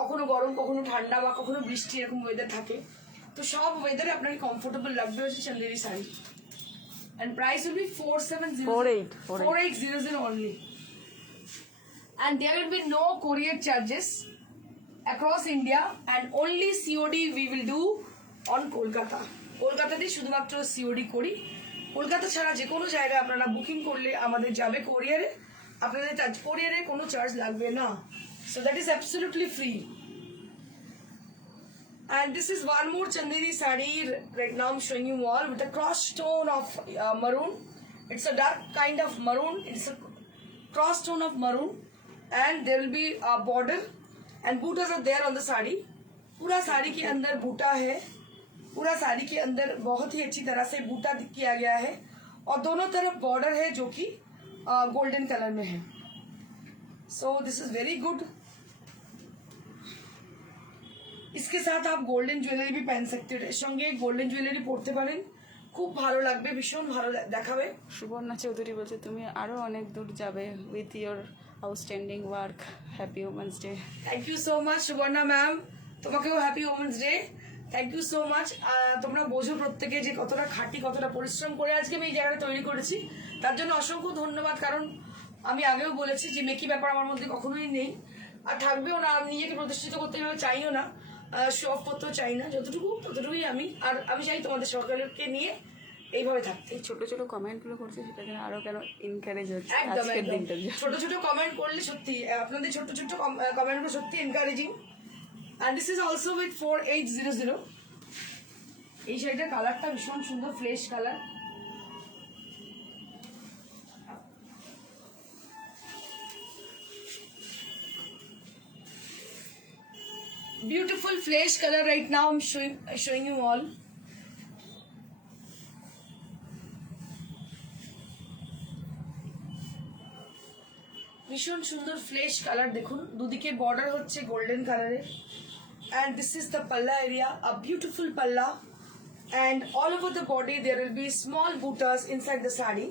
কখনো গরম কখনো ঠান্ডা বা কখনো বৃষ্টি, এরকম ওয়েদার থাকে. তো সব ওয়েদারে আপনাকে কমফোর্টেবল লাগবে হচ্ছে Chanderi sari. And price will be 4800 only. And there will be no courier charges across India, and only COD we will do on Kolkata. কলকাতাতে শুধুমাত্র COD করি. কলকাতা ছাড়া যে কোনো জায়গায় আপনারা বুকিং করলে আমাদের যাবে কোরিয়ারে, আপনাদের কোরিয়ারে কোনো চার্জ লাগবে না. So that is absolutely free. And this is one more Chanderi sari right now I'm showing you all with a cross tone of maroon. It's a dark kind of maroon. It's a cross tone of maroon, and there will be a border and bootas are there on the sari. पूरा साड़ी के अंदर बूटा है, पूरा साड़ी के अंदर बहुत ही अच्छी तरह से बूटा किया गया है और दोनों तरफ बॉर्डर है जो कि गोल्डन कलर में है. सो दिस इज वेरी गुड. इसके साथ आप গোল্ডেন জুয়েলারি भी पहन सकते हो. এর সঙ্গে গোল্ডেন জুয়েলারি পরতে পারেন, খুব ভালো লাগবে, ভীষণ ভালো দেখাবে. সুবর্ণা চৌধুরী বলছে তুমি আরও অনেক দূর যাবে with your outstanding work. Happy women's day. Thank you so much Subarna ma'am, তোমাকেও happy women's day. Thank you so much. তোমরা বোঝো প্রত্যেকে যে কতটা খাটি, কতটা পরিশ্রম করে আজকে আমি এই জায়গাটা তৈরি করেছি, তার জন্য অসংখ্য ধন্যবাদ. কারণ আমি আগেও বলেছি যে মেকি ব্যাপার আমার মধ্যে কখনোই নেই আর থাকবেও না. আমি নিজেকে প্রতিষ্ঠিত করতে এভাবে চাইও না, শো অফ করতেও চাই না. যতটুকু ততটুকুই আমি. আর আমি চাই তোমাদের সরকারকে নিয়ে এইভাবে থাকতে. এই ছোট ছোট কমেন্টগুলো করছে সেটা যেন আরও কেন এনকারেজ হচ্ছে একদম আজকের একদম. দিনটা। ছোট ছোট কমেন্ট করলে সত্যি আপনাদের ছোট ছোট কমেন্টগুলো সত্যি encouraging. And this is also with 4800. এই শাড়িটার কালারটা ভীষণ সুন্দর, fresh colour. Beautiful flesh color right now. I'm showing you all. ভীষণ সুন্দর ফ্লেশ কালার. দেখুন দুদিকে বর্ডার হচ্ছে গোল্ডেন কালারের. and this is the palla area, a beautiful palla, and all over the body there will be small buttas inside the sari.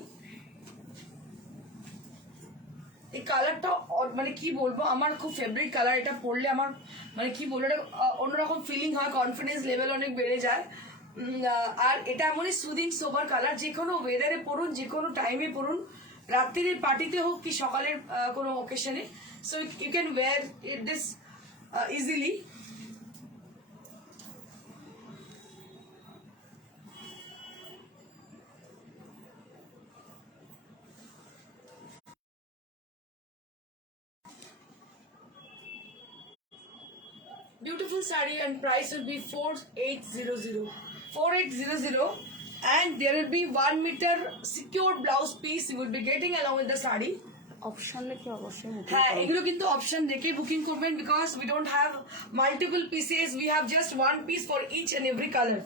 এই কালারটা মানে কি বলবো, আমার খুব ফেভারিট কালার. এটা পরলে আমার মানে কি বলবো, এটা অন্যরকম ফিলিং হয়, কনফিডেন্স লেভেল অনেক বেড়ে যায়. আর এটা এমনই সুদিং সোবার কালার, যে কোনো ওয়েদারে পরুন, যে কোনো টাইমে পরুন, রাত্রির পার্টিতে হোক কি সকালের কোনো অকেশনে. So you can wear this easily. Beautiful saree and price will be 4800. 4800, and there will be 1 meter secure blouse piece you will be getting along with the saree. Option দেখে অবশ্যই booking হ্যাঁ, করো। এগুলো কিন্তু অপশন দেখে booking করবেন, because we don't have multiple pieces, we have just one piece for each and every color.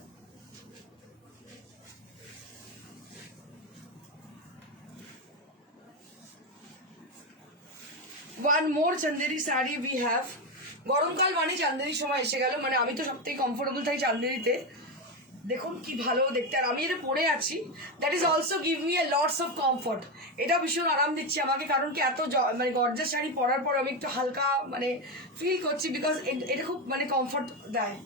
One more chanderi saree we have. গরমকাল মানে চান্দেরির সময় এসে গেল, মানে আমি তো সবথেকে কমফোর্টেবল থাকি চান্দেরিতে. দেখুন কি ভালো দেখতে, আর আমি এটা পরে আছি, that is also give me a lots of comfort. এটা ভীষণ আরাম দিচ্ছে আমাকে, কারণ কি এত মানে গর্জাস শাড়ি পরার পর আমি একটু হালকা মানে ফিল করছি, বিকজ এটা খুব মানে কমফোর্ট দেয়.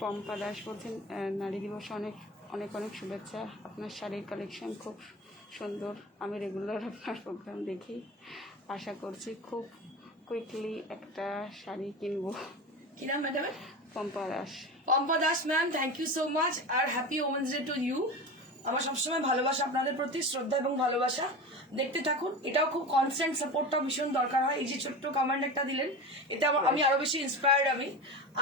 পম্পা দাস বলছেন নারী দিবসে অনেক অনেক অনেক শুভেচ্ছা। আপনার শাড়ির কালেকশন খুব সুন্দর, আমি রেগুলার আপনার প্রোগ্রাম দেখি, আশা করছি খুব কুইকলি একটা শাড়ি কিনবো। কি নাম madam? Pompa Das. Pompa Das ma'am, thank you so much, আর happy women's day to you. আমার সবসময় ভালোবাসা আপনাদের প্রতি, শ্রদ্ধা এবং ভালোবাসা. দেখতে থাকুন, এটাও খুব কনস্ট্যান্ট সাপোর্টটা ভীষণ দরকার হয়. এই যে ছোট্ট কমেন্ট একটা দিলেন, এতে আমি আরো বেশি ইন্সপায়ার্ড আমি.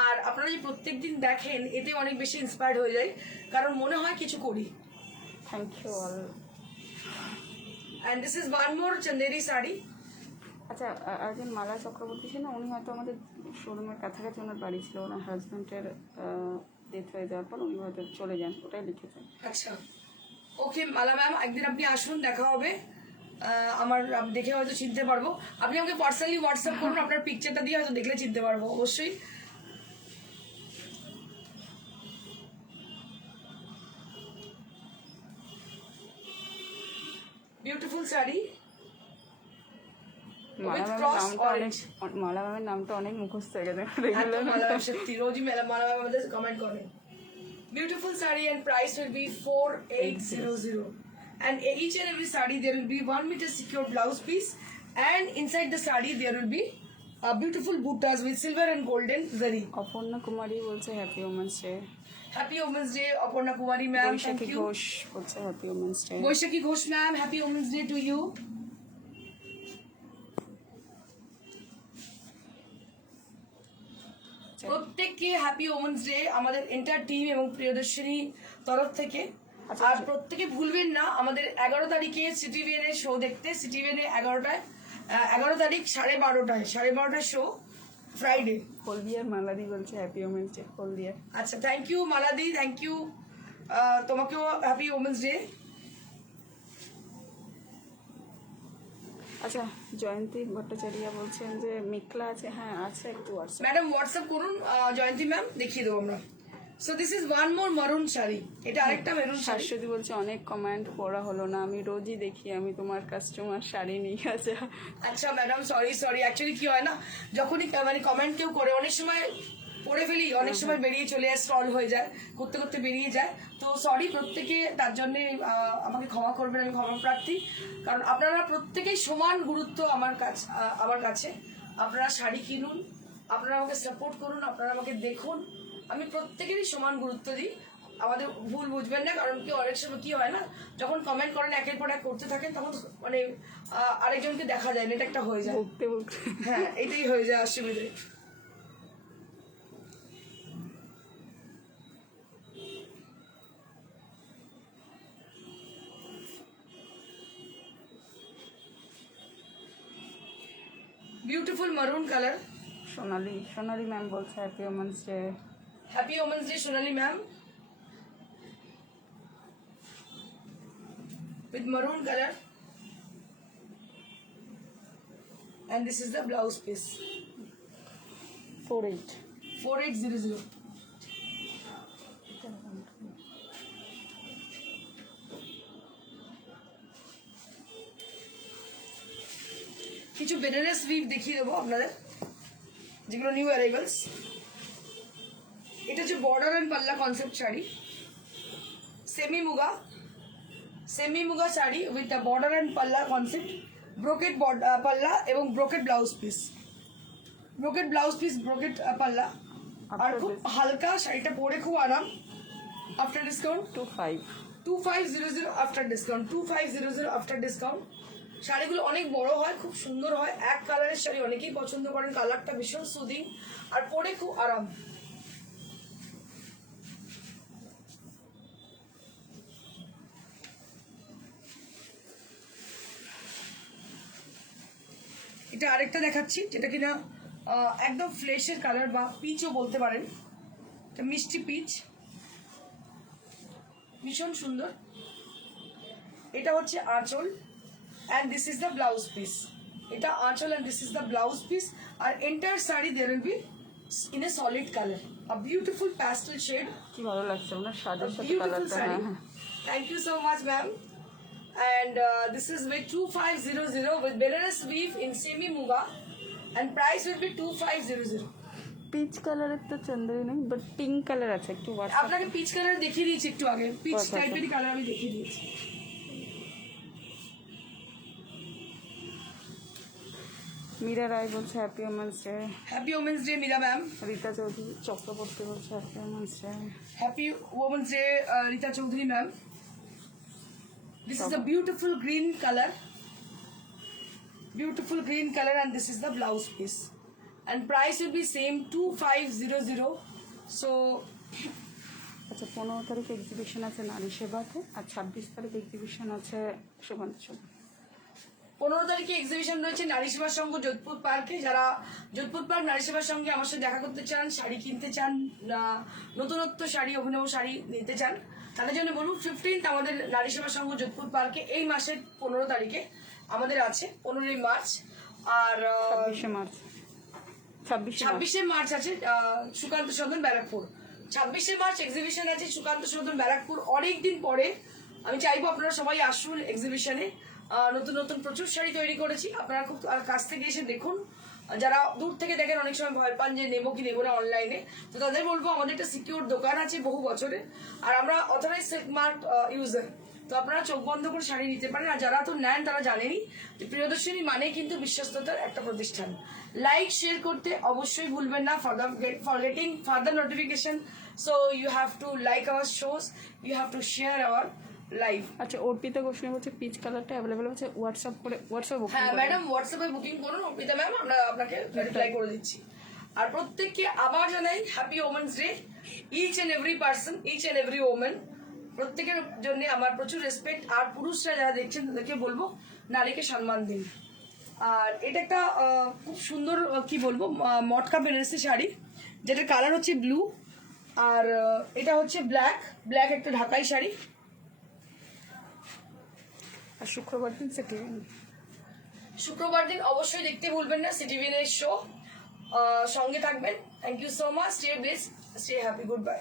আর আপনারা যে প্রত্যেকদিন দেখেন, এতে অনেক বেশি ইন্সপায়ার্ড হয়ে যায়, কারণ মনে হয় কিছু করি. Thank you all. And this is one more Chanderi sari. আচ্ছা, একজন মালা চক্রবর্তী ছিল, উনি হয়তো আমাদের শোরুমের কাছাকাছি ওনার বাড়ি ছিল, ওনার হাজব্যান্ডের ডেথ হয়ে যাওয়ার পর উনি হয়তো চলে যান, ওটাই লিখেছেন। আচ্ছা, ওকে মালা ম্যাম, একদিন আপনি আসুন, দেখা হবে. আমার দেখে হয়তো চিনতে পারবো. আপনি আমাকে পার্সোনালি হোয়াটসঅ্যাপ করুন, আপনার পিকচারটা দিয়ে হয়তো দেখলে চিনতে পারবো অবশ্যই. বিউটিফুল শাড়ি. মালা ম্যামের নামটা অনেক মুখস্থ হয়ে গেছে। সত্যি রোজই মালা ম্যাম আমাদের কমেন্ট করেন. Beautiful saree and price will be 4800. And each and every saree there will be 1 meter secure blouse piece, and inside the saree there will be beautiful buttas with silver and golden zari. Aparna Kumari বলছে happy women's day. Happy Women's Day, Aparna Kumari ma'am. Thank Baishakhi you. Ghosh বলছে happy women's day. Boishaki Ghosh ma'am, Happy Women's Day to you. প্রত্যেককে happy women's day আমাদের entire team এবং প্রিয়দর্শিনী তরফ থেকে. আর প্রত্যেকে ভুলবেন না আমাদের 11 তারিখে সিটিভিএন এর শো দেখতে। সিটিভিএন এ 11 তারিখ 12:30টায় শো, ফ্রাইডে। হলদিয়ার মালাদি বলছে হ্যাপি ওমেন্স ডে। হলদিয়ার। আচ্ছা, থ্যাংক ইউ মালাদি, থ্যাংক ইউ। তোমাকেও হ্যাপি ওমেন্স ডে। আচ্ছা, জয়ন্তী ভট্টাচার্য বলছেন যে মেঘলা আছে। হ্যাঁ আছে, একটু হোয়াটসঅ্যাপ। ম্যাডাম হোয়াটসঅ্যাপ করুন জয়ন্তী ম্যাম, দেখিয়ে দেবো আমরা। সো দিস ইজ ওয়ান মোর মারুন শাড়ি, এটা আরেকটা মেরুন শাড়ি। শাশ্বতী বলছে অনেক কমেন্ট পড়া হলো না, আমি রোজই দেখি, আমি তোমার কাস্টমার, শাড়ি নিয়ে আছে। আচ্ছা ম্যাডাম, সরি অ্যাকচুয়ালি কি হয় না, যখনই মানে কমেন্ট কেউ করে অনেক সময় পড়ে ফেলি, অনেক সময় বেরিয়ে চলে যায়, স্ক্রল হয়ে যায়, করতে করতে বেরিয়ে যায়। তো সরি প্রত্যেকে, তার জন্যে আমাকে ক্ষমা করবেন, আমি ক্ষমা প্রার্থী। কারণ আপনারা প্রত্যেকেই সমান গুরুত্ব আমার কাছে। আপনারা শাড়ি কিনুন, আপনারা আমাকে সাপোর্ট করুন, আপনারা আমাকে দেখুন, আমি প্রত্যেকেরই সমান গুরুত্ব দিই। আমাদের ভুল বুঝবেন না, কারণ কি অনেক সময় কি হয় না, যখন কমেন্ট করেন একের পর এক করতে থাকেন, তখন মানে আরেকজনকে দেখা যায় না, এটা একটা হয়ে যায়। বলতে বলতে হ্যাঁ, এটাই হয়ে যায় অসুবিধে। Beautiful maroon colour. Sonali ma'am বলছে happy women's day. Happy women's day Sonali ma'am. With maroon color, and this is the blouse piece. 4800. কিছু বেনারস উইভ দেখিয়ে দেবো আপনাদের, যেগুলো নিউ অ্যারাইভালস। এটা হচ্ছে বর্ডার অ্যান্ড পাল্লা concept sari, semi muga sari with the border and পাল্লা কনসেপ্ট, ব্রোকেট পাল্লা এবং ব্রোকেট ব্লাউজ পিস, ব্রোকেট পাল্লা। আর খুব হালকা, শাড়িটা পরে খুব আরাম। After discount 2500 after discount, 2500 after discount. শাড়িগুলো অনেক বড় হয়, খুব সুন্দর হয়, এক কালারের শাড়ি অনেকেই পছন্দ করেন, কালারটা ভীষণ সুদিং আর পরে খুব আরাম। এটা আরেকটা দেখাচ্ছি, যেটা কিনা একদম ফ্লেশের কালার বা পিচও বলতে পারেন, এটা মিষ্টি পিচ, ভীষণ সুন্দর। এটা হচ্ছে আঁচল, and this is the blouse piece. এটা আঁচল and this is the blouse piece. আর entire sari there will be in a solid colour, a beautiful pastel shade. কি ভালো লাগছে ওনার সাজের সাথে Beautiful কালারটা। saree. Thank you so much, ma'am. And this is with 2500 with Benares weave in semi muga, and price will be 2500. Pitch কালারের তো চন্দ্রী নেই, but pink colour আছে, একটু হোয়াটসঅ্যাপ। আপনাকে পিচ কালার দেখিয়ে দিয়েছি একটু আগে, পিচ আচ্ছা, টাইপেরই কালার আমি দেখিয়ে দিয়েছি। মীরা রায় বলছে happy women's day. Happy women's day Meera ma'am. Rita Chowdhury Chakraborty বলছে happy women's day. Happy women's day Rita Chowdhury ma'am. This is a beautiful green color, and this is the blouse piece, and price will be same 2500. So আচ্ছা, 15 তারিখ exhibition আছে নারী সেবাতে, আর 26 তারিখ exhibition আছে সুকান্ত চৌধুরী। 15 তারিখে exhibition রয়েছে নারী সেবা সংঘ যোধপুর পার্কে। যারা যোধপুর পার্ক নারী সেবার সঙ্গে আমার সাথে দেখা করতে চান, শাড়ি কিনতে চান, নতুনত্ব শাড়ি, অভিনব শাড়ি নিতে চান, তাদের জন্য বলুন 15th আমাদের নারী সেবা সংঘ যোধপুর পার্কে এই মাসের 15 তারিখে আমাদের আছে, 15ই মার্চ। আর 26শে মার্চ আছে সুকান্ত সদন ব্যারাকপুর। 26শে মার্চ এক্সিবিশন আছে সুকান্ত সদন ব্যারাকপুর। অনেকদিন পরে আমি চাইবো আপনারা সবাই আসুন এক্সিবিশনে। নতুন নতুন প্রচুর শাড়ি তৈরি করেছি, আপনারা খুব কাছ থেকে এসে দেখুন। যারা দূর থেকে দেখেন অনেক সময় ভয় পান যে নেবো কি নেবো না অনলাইনে, তো তাদের বলবো আমাদের একটা সিকিউর দোকান আছে বহু বছরের, আর আমরা অথরাইজ সিল্ক মার্ক ইউজার, তো আপনারা চোখ বন্ধ করে শাড়ি নিতে পারেন। আর যারা তো নেন তারা জানেনই যে প্রিয়দর্শিনী মানে কিন্তু বিশ্বস্ততার একটা প্রতিষ্ঠান। লাইক শেয়ার করতে অবশ্যই ভুলবেন না, for getting further notification. So you have to like our shows, you have to share our live. আচ্ছা, অর্পিতা গোস্বামী বলছে পিচ কালারটা অ্যাভেলেবেল আছে, হোয়াটসঅ্যাপ হ্যাঁ ম্যাডাম, হোয়াটসঅ্যাপে বুকিং করুন অর্পিতা ম্যাম, আমরা আপনাকে রিপ্লাই করে দিচ্ছি। আর প্রত্যেককে আবার জানাই happy women's day. Each and every person, each and every women, প্রত্যেকের জন্য আমার প্রচুর রেসপেক্ট। আর পুরুষরা যারা দেখছেন তাদেরকে বলবো নারীকে সম্মান দিন। আর এটা একটা খুব সুন্দর কি বলবো মটকা বেনারসি শাড়ি, যেটার কালার হচ্ছে ব্লু, আর এটা হচ্ছে ব্ল্যাক একটা ঢাকাই শাড়ি। আর শুক্রবার দিন শুক্রবার দিন অবশ্যই দেখতে ভুলবেন না সিটিভিএনের শো, সঙ্গে থাকবেন। Thank you so much, stay blessed, stay happy, good bye.